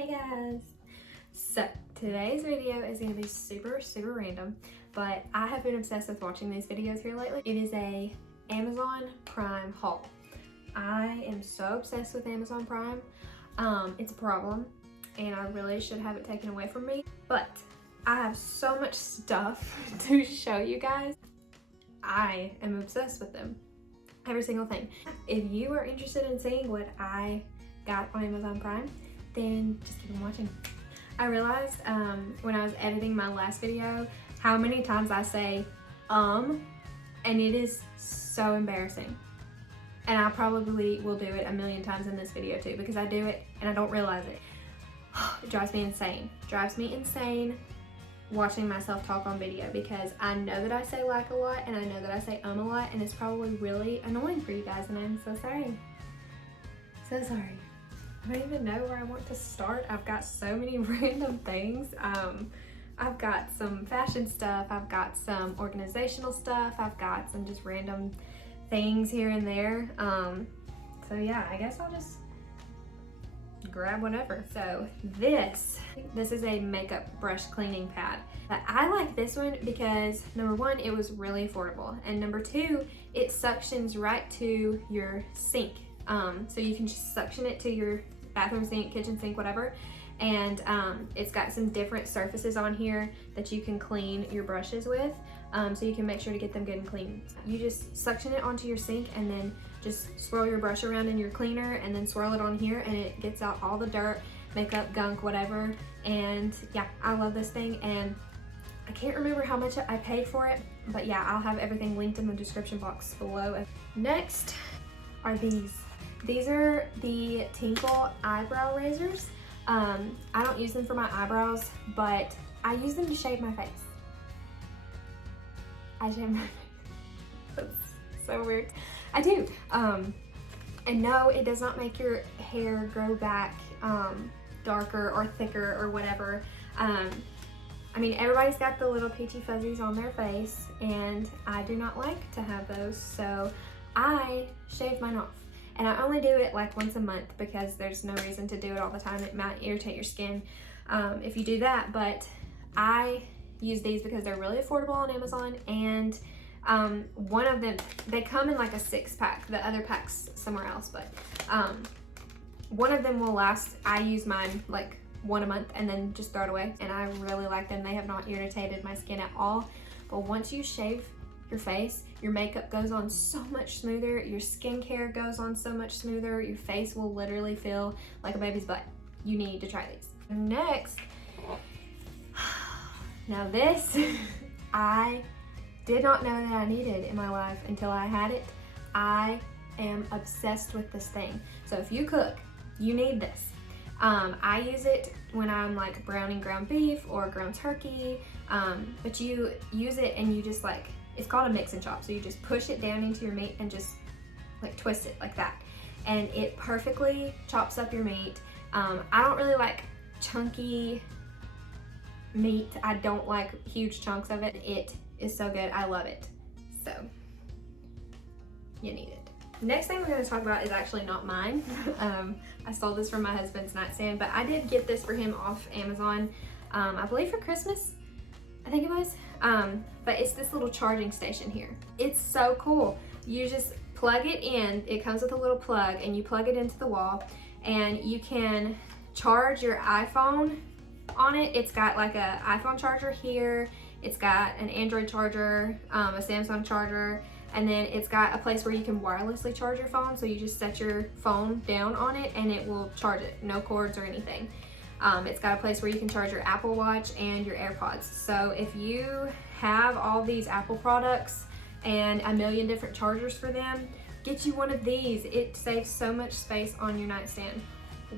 Hey guys! So today's video is going to be super random, but I have been obsessed with watching these videos here lately. It is a Amazon Prime haul. I am so obsessed with Amazon Prime. It's a problem and I really should have it taken away from me, but I have so much stuff to show you guys. I am obsessed with them. Every single thing. If you are interested in seeing what I got on Amazon Prime, then just keep on watching. I realized when I was editing my last video how many times I say and it is so embarrassing, and I probably will do it a million times in this video too because I do it and I don't realize it. It drives me insane. Drives me insane watching myself talk on video because I know that I say like a lot and I know that I say a lot, and it's probably really annoying for you guys, and I'm so sorry. So sorry. I don't even know where I want to start. I've got so many random things. I've got some fashion stuff, I've got some organizational stuff, I've got some just random things here and there. So yeah, I guess I'll just grab whatever. So this is a makeup brush cleaning pad. But I like this one because number one, it was really affordable, and number two, it suctions right to your sink. So you can just suction it to your bathroom sink, kitchen sink, whatever. And it's got some different surfaces on here that you can clean your brushes with. So you can make sure to get them good and clean. You just suction it onto your sink and then just swirl your brush around in your cleaner and then swirl it on here, and it gets out all the dirt, makeup, gunk, whatever. And yeah, I love this thing, and I can't remember how much I paid for it, but yeah, I'll have everything linked in the description box below. Next are these. These are the Tinkle Eyebrow Razors. I don't use them for my eyebrows, but I use them to shave my face. I shave my face. That's so weird. I do. And no, it does not make your hair grow back darker or thicker or whatever. I mean, everybody's got the little peachy fuzzies on their face, and I do not like to have those, so I shave mine off. And I only do it like once a month because there's no reason to do it all the time. It might irritate your skin if you do that, but I use these because they're really affordable on Amazon, and one of them, they come in like a 6-pack, the other pack's somewhere else, but one of them will last. I use mine like one a month and then just throw it away, and I really like them. They have not irritated my skin at all. But once you shave your face, your makeup goes on so much smoother, your skincare goes on so much smoother, your face will literally feel like a baby's butt. You need to try these. Next, now this, I did not know that I needed in my life until I had it. I am obsessed with this thing. So if you cook, you need this. I use it when I'm like browning ground beef or ground turkey, but you use it and you just like, it's called a Mixin Chop, so you just push it down into your meat and just like twist it like that, and it perfectly chops up your meat. I don't really like chunky meat. I don't like huge chunks of it. It is so good. I love it. So you need it. Next thing we're going to talk about is actually not mine. I stole this from my husband's nightstand, but I did get this for him off Amazon, I believe for Christmas, I think it was. But it's this little charging station here. It's so cool. You just plug it in. It comes with a little plug, and you plug it into the wall, and you can charge your iPhone on it. It's got like a iPhone charger here. It's got an Android charger, a Samsung charger, and then it's got a place where you can wirelessly charge your phone. So you just set your phone down on it and it will charge it. No cords or anything. It's got a place where you can charge your Apple Watch and your AirPods. So if you have all these Apple products and a million different chargers for them, get you one of these. It saves so much space on your nightstand.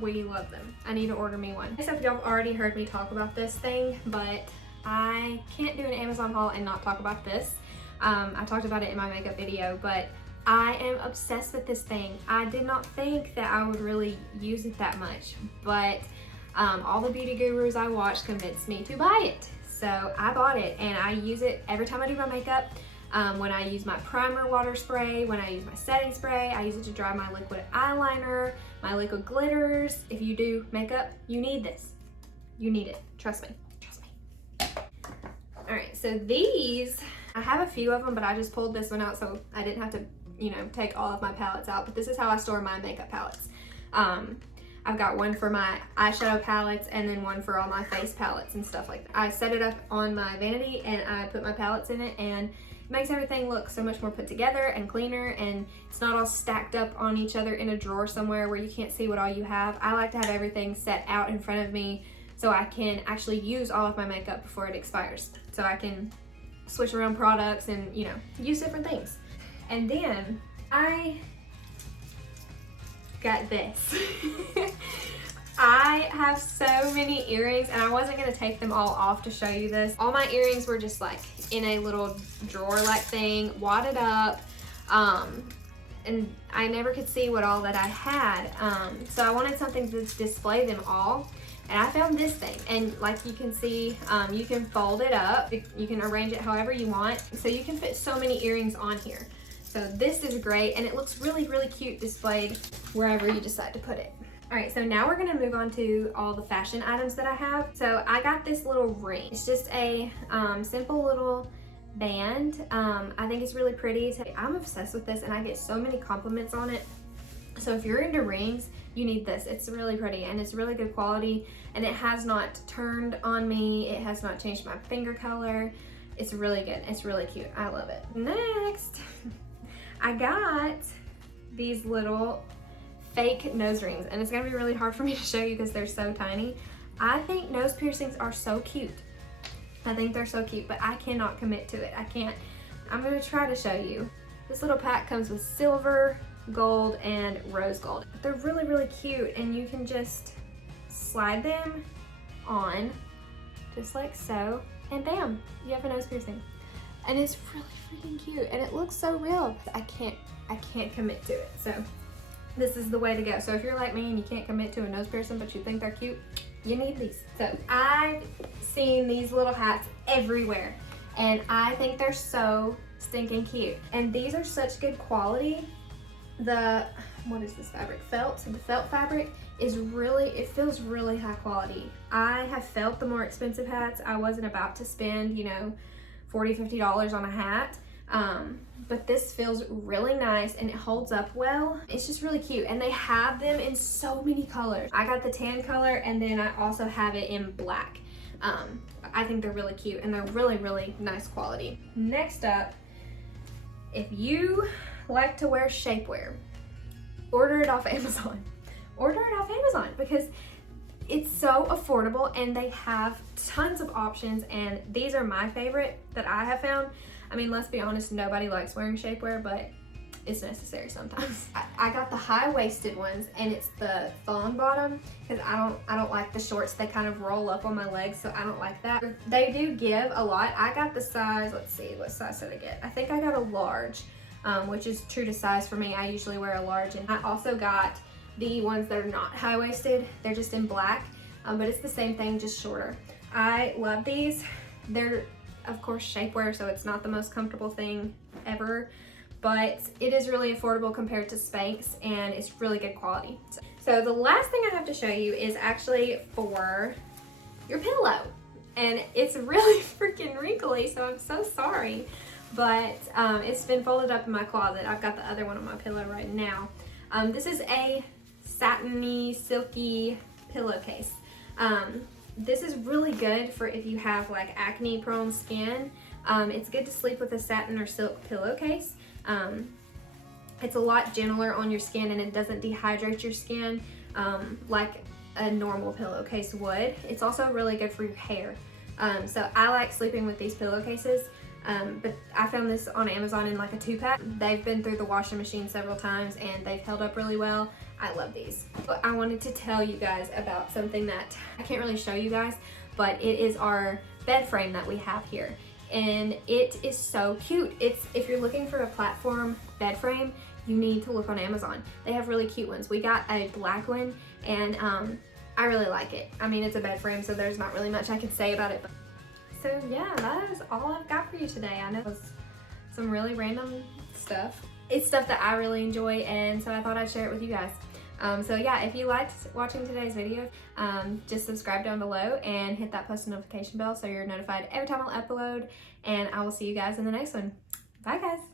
We love them. I need to order me one. I guess y'all have already heard me talk about this thing, but I can't do an Amazon haul and not talk about this. I talked about it in my makeup video, but I am obsessed with this thing. I did not think that I would really use it that much, but all the beauty gurus I watched convinced me to buy it. So I bought it and I use it every time I do my makeup. when I use my primer water spray, when I use my setting spray. I use it to dry my liquid eyeliner, my liquid glitters. If you do makeup, you need this. You need it, trust me, trust me. All right, so these, I have a few of them, but I just pulled this one out so I didn't have to, you know, take all of my palettes out, but this is how I store my makeup palettes. I've got one for my eyeshadow palettes and then one for all my face palettes and stuff like that. I set it up on my vanity and I put my palettes in it, and it makes everything look so much more put together and cleaner, and it's not all stacked up on each other in a drawer somewhere where you can't see what all you have. I like to have everything set out in front of me so I can actually use all of my makeup before it expires. So I can switch around products and, you know, use different things. And then I got this. I have so many earrings, and I wasn't gonna take them all off to show you this. All my earrings were just like in a little drawer like thing, wadded up, and I never could see what all that I had. So I wanted something to display them all. And I found this thing, and like you can see, you can fold it up, you can arrange it however you want, so you can fit so many earrings on here. So this is great, and it looks really, really cute displayed wherever you decide to put it. All right, so now we're gonna move on to all the fashion items that I have. So I got this little ring. It's just a simple little band. I think it's really pretty. So I'm obsessed with this, and I get so many compliments on it. So if you're into rings, you need this. It's really pretty, and it's really good quality, and it has not turned on me. It has not changed my finger color. It's really good. It's really cute. I love it. Next, I got these little fake nose rings, and it's gonna be really hard for me to show you because they're so tiny. I think nose piercings are so cute. I think they're so cute, but I cannot commit to it. I can't. I'm gonna try to show you. This little pack comes with silver, gold, and rose gold. They're really, really cute, and you can just slide them on just like so, and bam, you have a nose piercing. And it's really freaking cute, and it looks so real. I can't commit to it, so this is the way to go. So if you're like me and you can't commit to a nose piercing but you think they're cute, you need these. So I've seen these little hats everywhere, and I think they're so stinking cute. And these are such good quality. What is this fabric? Felt. The felt fabric is really, it feels really high quality. I have felt the more expensive hats. I wasn't about to spend, you know, $40, $50 on a hat. But this feels really nice, and it holds up well. It's just really cute, and they have them in so many colors. I got the tan color, and then I also have it in black. I think they're really cute, and they're really, really nice quality. Next up, if you like to wear shapewear, order it off Amazon. Order it off Amazon because it's so affordable, and they have tons of options, and these are my favorite that I have found. I mean, let's be honest, nobody likes wearing shapewear, but it's necessary sometimes. I got the high-waisted ones, and it's the thong bottom because I don't like the shorts. They kind of roll up on my legs, so I don't like that. They do give a lot. I got the size, let's see, what size did I get? I think I got a large, which is true to size for me. I usually wear a large, and I also got the ones that are not high-waisted. They're just in black, but it's the same thing, just shorter. I love these. They're, of course, shapewear, so it's not the most comfortable thing ever, but it is really affordable compared to Spanx, and it's really good quality. So the last thing I have to show you is actually for your pillow, and it's really freaking wrinkly, so I'm so sorry, but it's been folded up in my closet. I've got the other one on my pillow right now. This is a satiny, silky pillowcase. This is really good for if you have like acne prone skin. It's good to sleep with a satin or silk pillowcase. It's a lot gentler on your skin, and it doesn't dehydrate your skin like a normal pillowcase would. It's also really good for your hair. So I like sleeping with these pillowcases, but I found this on Amazon in like a 2-pack. They've been through the washing machine several times, and they've held up really well. I love these. But I wanted to tell you guys about something that I can't really show you guys, but it is our bed frame that we have here. And it is so cute. If you're looking for a platform bed frame, you need to look on Amazon. They have really cute ones. We got a black one, and I really like it. I mean, it's a bed frame, so there's not really much I can say about it. So yeah, that is all I've got for you today. I know it was some really random stuff. It's stuff that I really enjoy, and so I thought I'd share it with you guys. So yeah, if you liked watching today's video, just subscribe down below and hit that post notification bell so you're notified every time I'll upload, and I will see you guys in the next one. Bye guys!